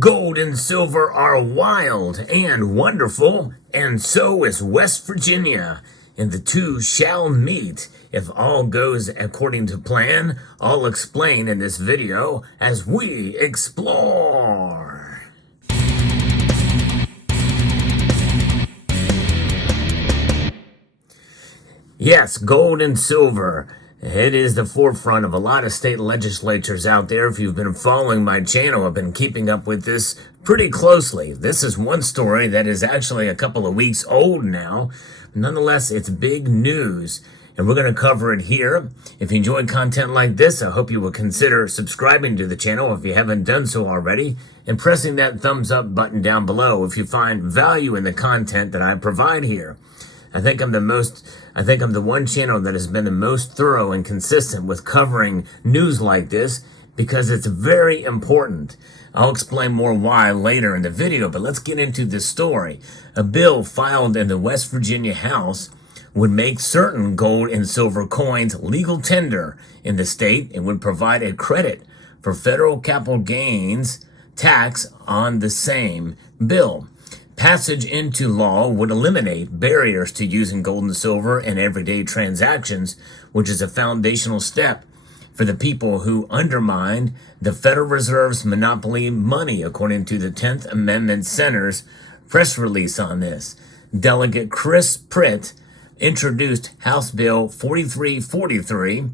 Gold and silver are wild and wonderful, and so is West Virginia. And the two shall meet. If all goes according to plan, I'll explain in this video as we explore. Yes, gold and silver. It is the forefront of a lot of state legislatures out there. If you've been following my channel, I've been keeping up with this pretty closely. This is one story that is actually a couple of weeks old now. Nonetheless, it's big news, and we're going to cover it here. If you enjoy content like this, I hope you will consider subscribing to the channel if you haven't done so already, and pressing that thumbs up button down below if you find value in the content that I provide here. I think I'm the one channel that has been the most thorough and consistent with covering news like this because it's very important. I'll explain more why later in the video, but let's get into this story. A bill filed in the West Virginia House would make certain gold and silver coins legal tender in the state and would provide a credit for federal capital gains tax on the same bill. Passage into law would eliminate barriers to using gold and silver in everyday transactions, which is a foundational step for the people who undermined the Federal Reserve's monopoly money, according to the 10th Amendment Center's press release on this. Delegate Chris Pritt introduced House Bill 4343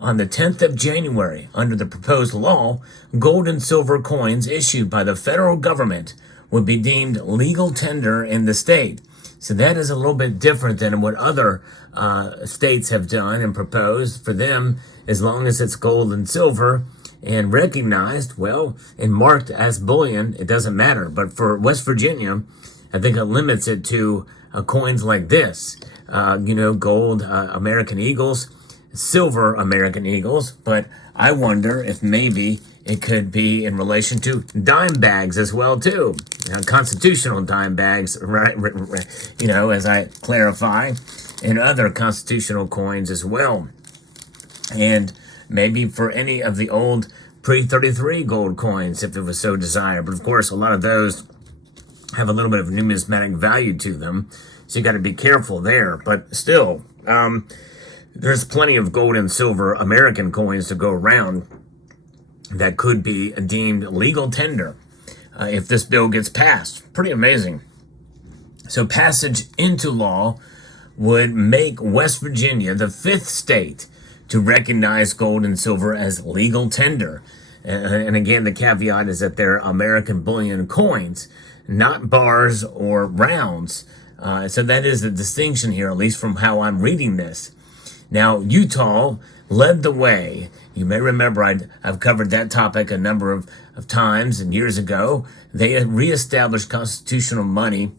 on the 10th of January. Under the proposed law, gold and silver coins issued by the federal government would be deemed legal tender in the state. So that is a little bit different than what other states have done and proposed. For them, as long as it's gold and silver and recognized, well, and marked as bullion, it doesn't matter. But for West Virginia, I think it limits it to coins like this. Gold American Eagles, silver American Eagles. But I wonder if maybe it could be in relation to dime bags as well, too. Constitutional dime bags, right? As I clarify, and other constitutional coins as well. And maybe for any of the old pre-33 gold coins, if it was so desired. But of course, a lot of those have a little bit of numismatic value to them. So you got to be careful there. But still, there's plenty of gold and silver American coins to go around that could be deemed legal tender if this bill gets passed. Pretty amazing. So passage into law would make West Virginia the 5th state to recognize gold and silver as legal tender. And again, the caveat is that they're American bullion coins, not bars or rounds. So that is the distinction here, at least from how I'm reading this. Now, Utah led the way. You may remember I've covered that topic a number of times and years ago. They had reestablished constitutional money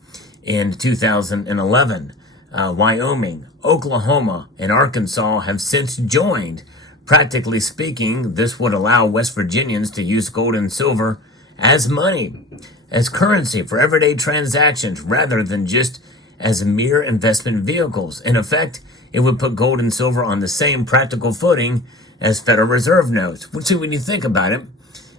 in 2011. Wyoming, Oklahoma, and Arkansas have since joined. Practically speaking, this would allow West Virginians to use gold and silver as money, as currency for everyday transactions, rather than just as mere investment vehicles. In effect, it would put gold and silver on the same practical footing as Federal Reserve notes. Which, when you think about it,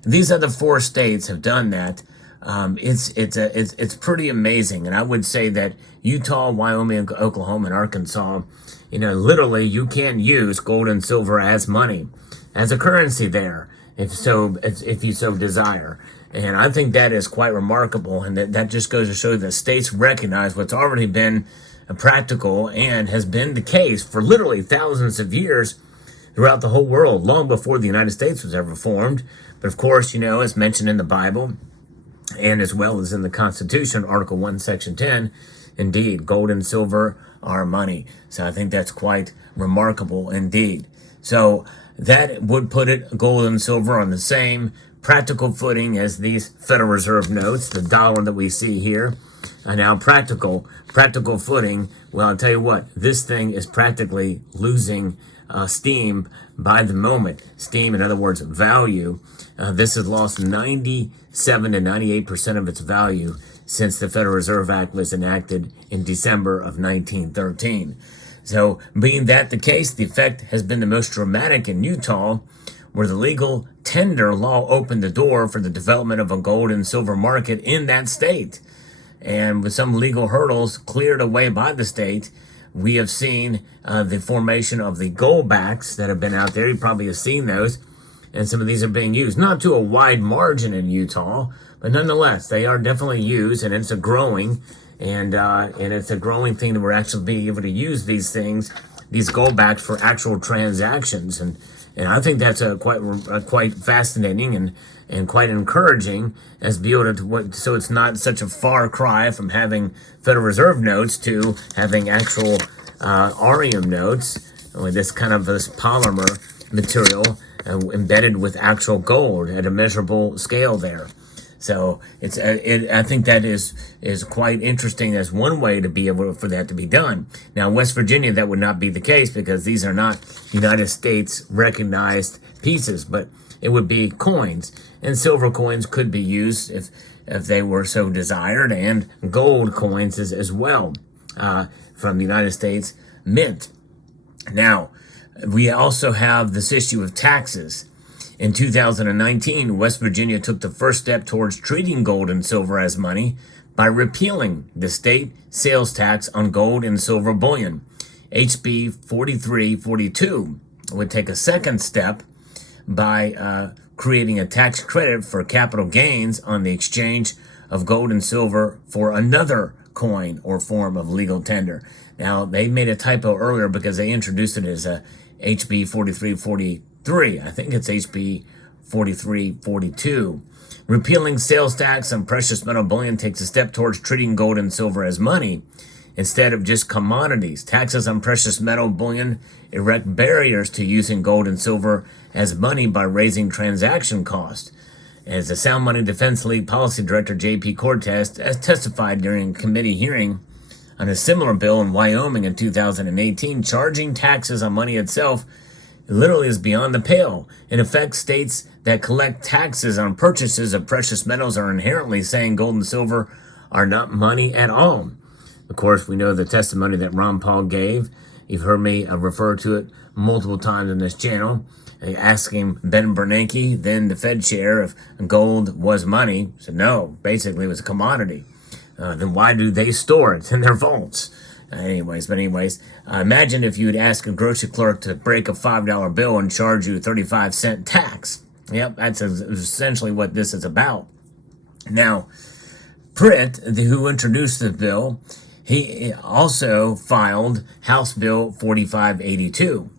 these other 4 states have done that. It's pretty amazing, and I would say that Utah, Wyoming, Oklahoma, and Arkansas, literally you can use gold and silver as money, as a currency there, if you so desire. And I think that is quite remarkable, and that just goes to show that states recognize what's already been practical and has been the case for literally thousands of years throughout the whole world, long before the United States was ever formed. But of course, as mentioned in the Bible, and as well as in the Constitution, Article 1, Section 10, indeed, gold and silver are money. So I think that's quite remarkable indeed. So that would put gold and silver on the same practical footing as these Federal Reserve notes, the dollar that we see here. And now practical footing, well, I'll tell you what, this thing is practically losing steam by the moment. Steam, in other words, value. This has lost 97 to 98% of its value since the Federal Reserve Act was enacted in December of 1913. So, being that the case, the effect has been the most dramatic in Utah, where the legal tender law opened the door for the development of a gold and silver market in that state. And with some legal hurdles cleared away by the state, we have seen the formation of the goldbacks that have been out there. You probably have seen those. And some of these are being used, not to a wide margin in Utah, but nonetheless, they are definitely used, and it's a growing, and it's a growing thing that we're actually being able to use these things, these goldbacks, for actual transactions. And I think that's quite fascinating and quite encouraging, as be able to, so it's not such a far cry from having Federal Reserve notes to having actual Arium notes, with this kind of this polymer material embedded with actual gold at a measurable scale there. So I think that is quite interesting as one way to be able for that to be done. Now, in West Virginia, that would not be the case, because these are not United States recognized pieces, but it would be coins, and silver coins could be used if they were so desired, and gold coins as well from the United States Mint. Now, we also have this issue of taxes. In 2019, West Virginia took the first step towards treating gold and silver as money by repealing the state sales tax on gold and silver bullion. HB 4342 would take a second step by creating a tax credit for capital gains on the exchange of gold and silver for another coin or form of legal tender. Now, they made a typo earlier because they introduced it as a HB 4343. I think it's HB 4342. Repealing sales tax on precious metal bullion takes a step towards treating gold and silver as money instead of just commodities. Taxes on precious metal bullion erect barriers to using gold and silver as money by raising transaction costs. As the Sound Money Defense League Policy Director J.P. Cortez has testified during a committee hearing on a similar bill in Wyoming in 2018, charging taxes on money itself literally is beyond the pale. In effect, states that collect taxes on purchases of precious metals are inherently saying gold and silver are not money at all. Of course, we know the testimony that Ron Paul gave. You've heard me refer to it multiple times on this channel, asking Ben Bernanke, then the Fed chair, if gold was money. He said no, basically it was a commodity. Then why do they store it in their vaults? Anyways, imagine if you would ask a grocery clerk to break a $5 bill and charge you a 35-cent tax. Yep, that's essentially what this is about. Now, Pritt, who introduced the bill, he also filed House Bill 4582.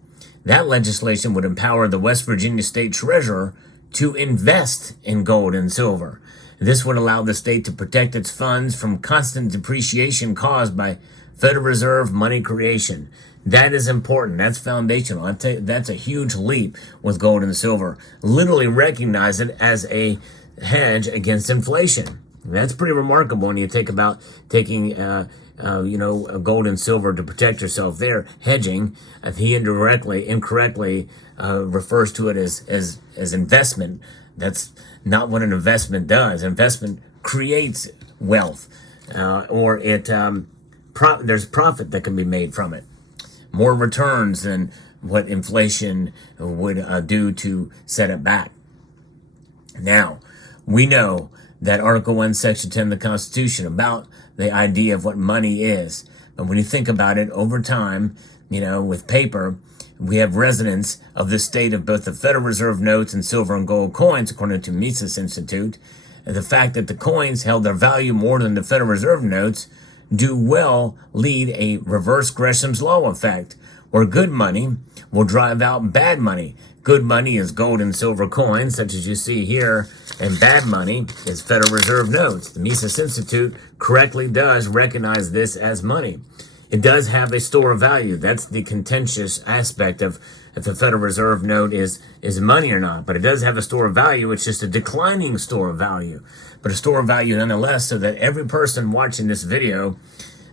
That legislation would empower the West Virginia State Treasurer to invest in gold and silver. This would allow the state to protect its funds from constant depreciation caused by Federal Reserve money creation. That is important. That's foundational. That's a huge leap with gold and silver. Literally recognize it as a hedge against inflation. That's pretty remarkable when you think about taking gold and silver to protect yourself there. Hedging, he incorrectly refers to it as investment. That's not what an investment does. Investment creates wealth, or there's profit that can be made from it. More returns than what inflation would do to set it back. Now, we know that Article 1, Section 10 of the Constitution about the idea of what money is. But when you think about it over time, with paper, we have residents of the state of both the Federal Reserve notes and silver and gold coins, according to Mises Institute. And the fact that the coins held their value more than the Federal Reserve notes do well lead a reverse Gresham's law effect, where good money will drive out bad money. Good money is gold and silver coins, such as you see here, and bad money is Federal Reserve notes. The Mises Institute correctly does recognize this as money. It does have a store of value. That's the contentious aspect of if the Federal Reserve note is money or not. But it does have a store of value. It's just a declining store of value, but a store of value nonetheless, so that every person watching this video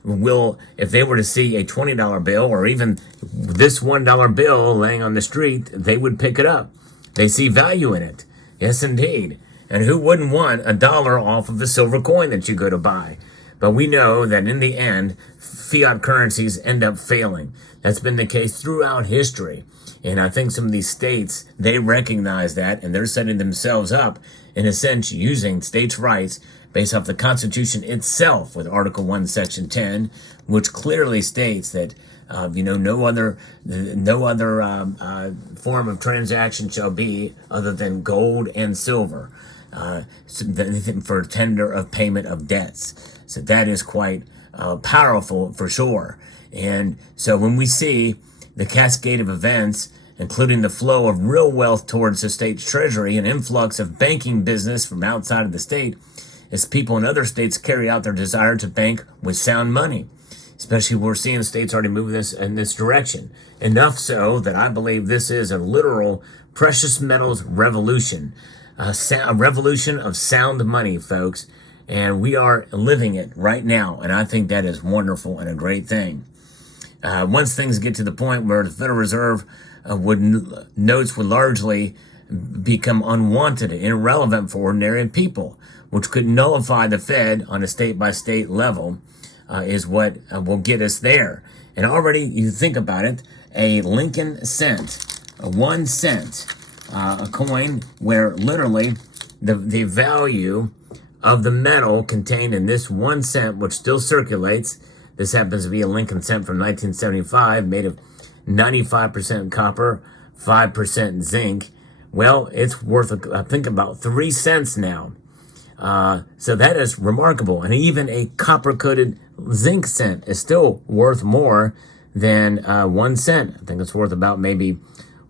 will, if they were to see a $20 bill or even this $1 bill laying on the street, they would pick it up. They see value in it. Yes, indeed. And who wouldn't want $1 off of a silver coin that you go to buy? But we know that in the end, fiat currencies end up failing. That's been the case throughout history. And I think some of these states, they recognize that, and they're setting themselves up, in a sense, using states' rights based off the Constitution itself with Article 1, Section 10, which clearly states that no other form of transaction shall be other than gold and silver for tender of payment of debts. So that is quite powerful for sure. And so when we see the cascade of events, including the flow of real wealth towards the state's treasury and influx of banking business from outside of the state, as people in other states carry out their desire to bank with sound money. Especially we're seeing states already move in this direction. Enough so that I believe this is a literal precious metals revolution. A revolution of sound money, folks. And we are living it right now. And I think that is wonderful and a great thing. Once things get to the point where the Federal Reserve notes would largely become unwanted and irrelevant for ordinary people, which could nullify the Fed on a state-by-state level, is what will get us there. And already, you think about it, a Lincoln cent, a 1 cent, a coin where literally the value of the metal contained in this 1 cent, which still circulates, this happens to be a Lincoln cent from 1975, made of 95% copper, 5% zinc. Well, it's worth, I think, about 3 cents now. So that is remarkable. And even a copper-coated zinc cent is still worth more than 1 cent. I think it's worth about maybe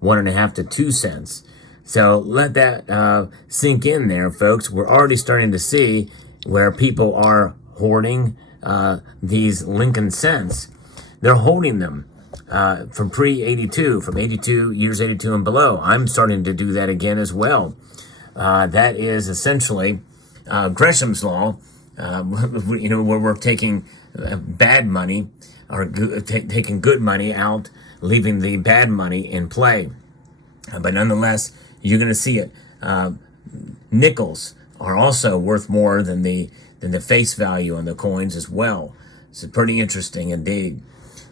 1.5 to 2 cents. So let that sink in there, folks. We're already starting to see where people are hoarding these Lincoln cents. They're holding them from pre-82, from 82, years 82 and below. I'm starting to do that again as well. That is essentially Gresham's law, where we're taking bad money or taking good money out, leaving the bad money in play. But nonetheless, you're going to see it. Nickels are also worth more than the face value on the coins as well. It's pretty interesting indeed.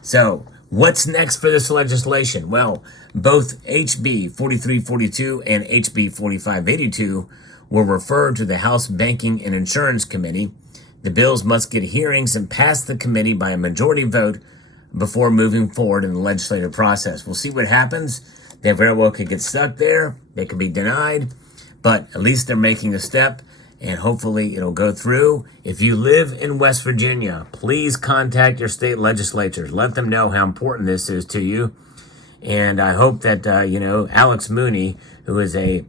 So what's next for this legislation? Well, both HB 4342 and HB 4582 were referred to the House Banking and Insurance Committee. The bills must get hearings and pass the committee by a majority vote before moving forward in the legislative process. We'll see what happens. They very well could get stuck there. They could be denied, but at least they're making a step, and hopefully it'll go through. If you live in West Virginia, please contact your state legislatures. Let them know how important this is to you. And I hope that, Alex Mooney, who is a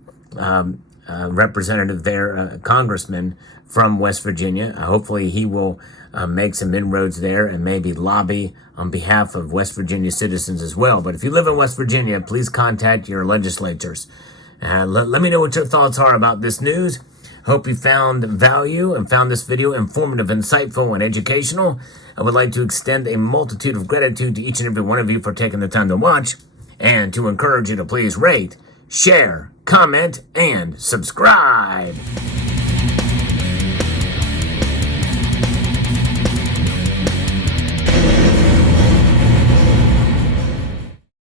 representative there, congressman from West Virginia, hopefully he will make some inroads there and maybe lobby on behalf of West Virginia citizens as well. But if you live in West Virginia, please contact your legislatures. Let me know what your thoughts are about this news. Hope you found value and found this video informative, insightful, and educational. I would like to extend a multitude of gratitude to each and every one of you for taking the time to watch, and to encourage you to please rate, share, comment, and subscribe.